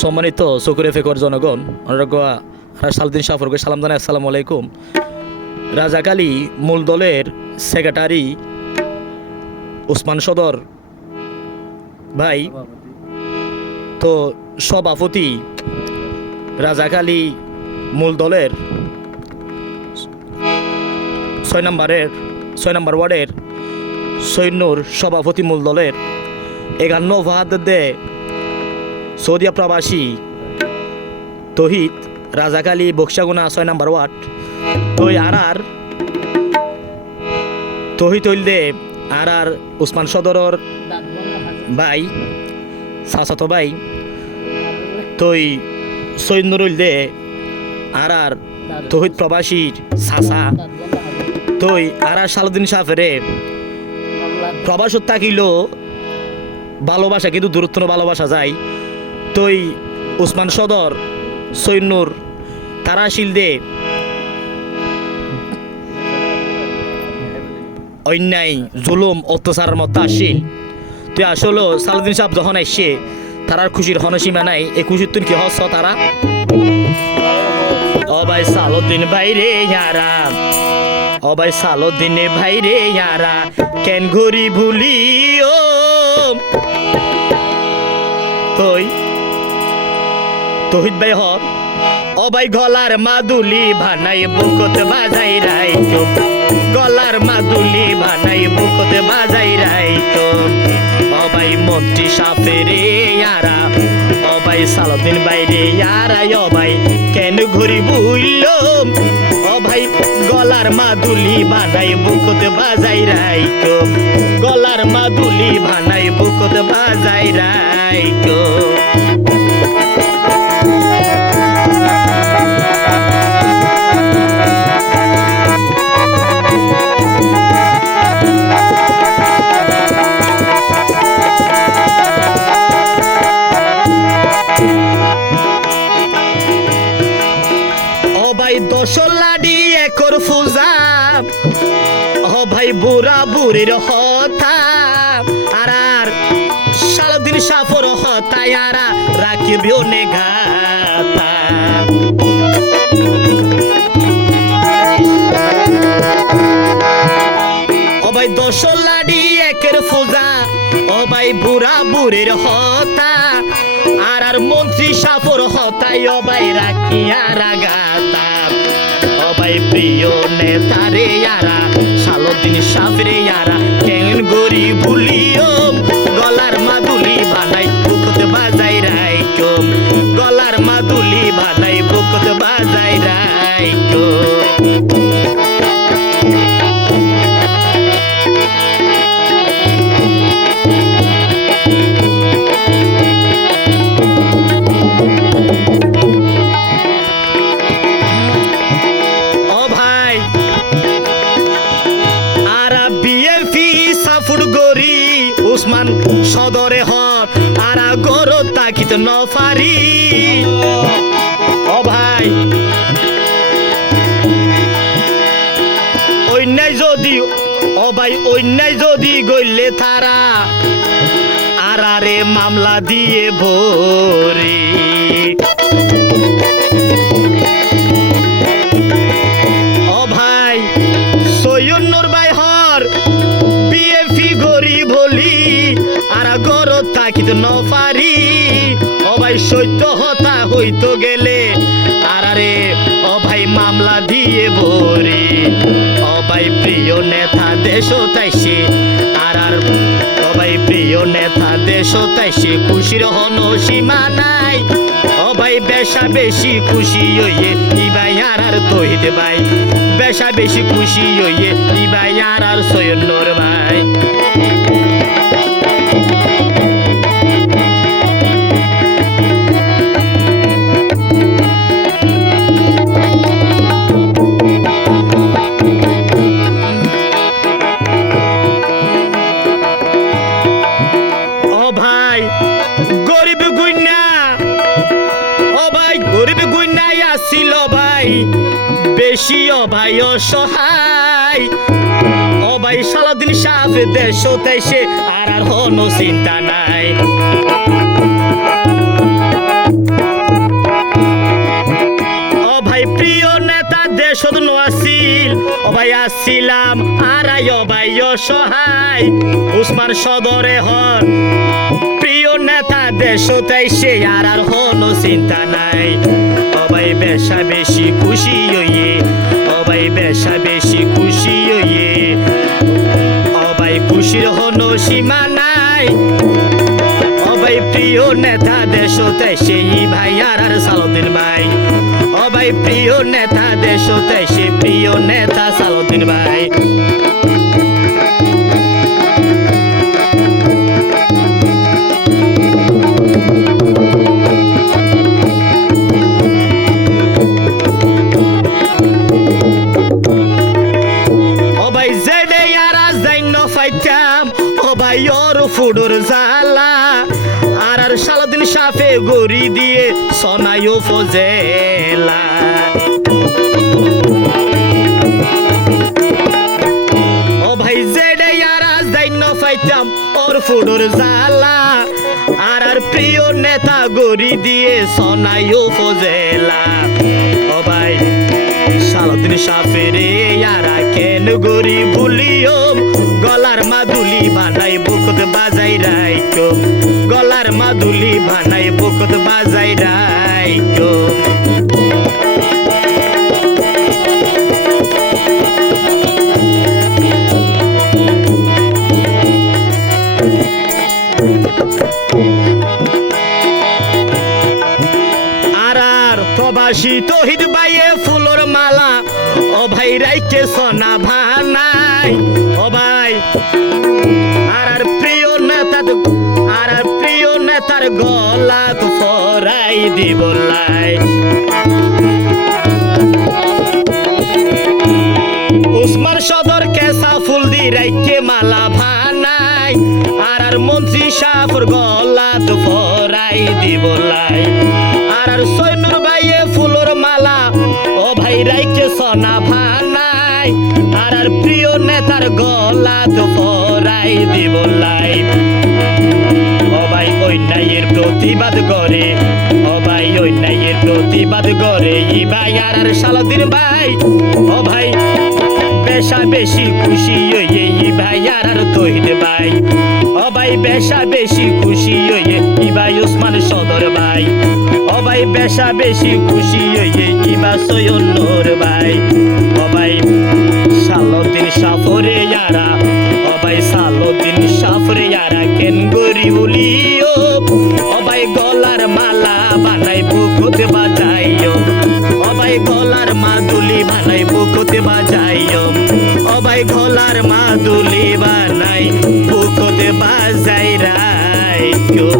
সম্মানিত চকুরে ফেকর জনগণ অনুরাগা সালদিন সাফরকে সালাম জানাই, আসসালামু আলাইকুম। রাজাকালী মূল দলের সেক্রেটারি ওসমান সদর ভাই, তো সভাপতি রাজাকালী মূল দলের ছয় নম্বরের, ছয় নম্বর ওয়ার্ডের সৈন্যর সভাপতি মূল দলের একান্ন ভাত দে সৌদিয়া প্রবাসী তহিদ রাজাকালী বক্সাগুনা ছয় নম্বর ওয়ার্ড। তৈ আর আর তহিদ হইল দে আর আর উসমান সদরর ভাই, সাসাত ভাই। তৈ সৈন্য রইল দে আর আর তহিদ প্রবাসীর সাসা। তৈ আর আর সালুদ্দিন সাফেরে প্রবাসত থাকিল ভালোবাসা, কিন্তু দূরত্ব ভালোবাসা যায়। তৈ উসমান সদর, সৈন্যর তারা শিলদে অন্যায়, জুলুম অত্যাচারের মতো আসিল তুই আসলে সালুদ্দিন সাহেব যখন আসছে তারার খুশির হনসীমা নাই এই খুশির তুই কি হস তারা? ও ভাই সালুদ্দিন ভাই রে ইয়ারা, ও ভাই সালুদ্দিন ভাই রে ইয়ারা, কেন ঘুরি ভুলি ও তুই তহিদ ভাই হর ভাই গলার মাদুলি ভানাই বুকত বাজাই রাইতো। গলার মাদুলি ভানাই বুকত বাজাই রাইতো। ও ভাই মন্ত্রী সাফেরে ইয়ারা ও ভাই সালদিন বাইরে ইয়ারা ভাই কেন ঘুরি বুইল? ও ভাই গলার মাদুলি ভানাই বুকত বাজাই রাইতো। গলার মাদুলি ভানাই বুকত বাজাই রাইতো। ভাই দশলাডি একর ফুজা। ও ভাই বুড়া বুড়ির হতা। আর আর সারাদিন সাফর হতাই আরা রাখিবিও নে ঘাতা ও ভাই দশলাডি একের ফুজা। ও ভাই বুড়া বুড়ির হতা। আর আর মন্ত্রী সাফর হতাই ও ভাই রাখিয়া রাগাতা ভাই প্রিয় নেতারে ইয়ারা সালদিন সাফরে ইয়ারা, কেন গরি ভুলিও? গলার মাদুলি বানাই বুকত বাজাই রাইকম গলার মাদুলি বানাই বুকত বাজাই রাইকম উসমান সদরে হর আরা গর তাকিত নফারি। ও ভাই। অন্যায় যদি, ও ভাই, অন্যায় যদি গইলে তারা আরারে মামলা দিয়ে ভরে। নফারি ভাই সত্য হতা হইতো গেলে। আর ও মামলা দিয়ে ভরি। ভাই প্রিয় নেতা দেশ তাইছে আর আর ভাই প্রিয় নেতা দেশ তাইছে খুশির হন সীমা নাই। ভাই বেশা বেশি খুশি হইয়ে ইবাই আর আর তহিদ ভাই। বেশা বেশি খুশি হইয়ে ইবাই আর আর সৈন্যর দেশি অভাই অসহায় অবাই সারাদিন সাফ দেশ দেশে আর আর হন চিন্তা নাই। অভাই প্রিয় নেতা দেশ আসিল অবাই আসছিলাম আর ভাই অবাই অসহায় উসমান সদরে হন। দেশ তাই সে আর আর হলো চিন্তা নাই। সবাই বেশা বেশি খুশি হইয়ে, সবাই বেশা বেশি খুশি হইয়ে। সবাই খুশির হনো সীমা নাই। সবাই প্রিয় নেতা দেশ তাই সেই ভাই আর আর সালুদ্দিন ভাই। সবাই প্রিয় নেতা দেশ তাই সে প্রিয় নেতা সালুদ্দিন ভাই। ফুডুর জালা আর আর সালাদিন সাফে গড়ি দিয়ে সনাইও ফজেলা ও ভাই জেডে আর আজ দাইন্য জালা আর আর প্রিয় নেতা গড়ি দিয়ে সনাইও ফজেলা ও ভাই সারাদিন সাফেরে ইয়ারা কেন গরি ভুলিও? গলার মাদুলি বানাই, বুকত বাজাই রাইতো। গলার মাদুলি বানাই, বুকত বাজাই আর প্রবাসী তহিদ বাইয়ে ও ভাই রাইকে সোনা ভানাই। ও ভাই, আর আর প্রিয় নেতা আর আর প্রিয় নেতার গলা তো ফরাই দিবলাই উসমান সদর কেসা ফুল দি রাইকে মালা ভানাই। আর আর মন্ত্রী সাফর গলা তো ফরাই দিবলাই আর আর সৈনুর ভাইয়ে ফুলর মালা। ও ভাই রাইকে সোনা ভানাই আর প্রিয় নেতার গলা তো ফরাই দিবলাই অবাই অন্যায়ের প্রতিবাদ করে। অবাই অন্যায়ের প্রতিবাদ করে। ই ভাই, আর আর সালাদিন ভাই। ও ভাই, বেশা বেশি খুশি হইয়ে ই ভাই, আর আর তহিদ ভাই। ও ভাই, বেশা বেশি খুশি হইয়ে ই ভাই উসমান সদর ভাই। ও ভাই বেশা খুশি হইয়ে ই বা সৈয়ন্নর ভাই। ও ভাই সালদিন সাফরে ইয়ারা অবাই সালদিন সাফরে ইয়ারা, কেন গরি উলিও অবাই গলার মালা বানাই, বুকুতে বাজাইও। অবাই গলার মাদুলি বানাই, বুকুতে বাজাইও। অবাই গলার মাদুলি বানাই, বুকুতে বাজাই রাইও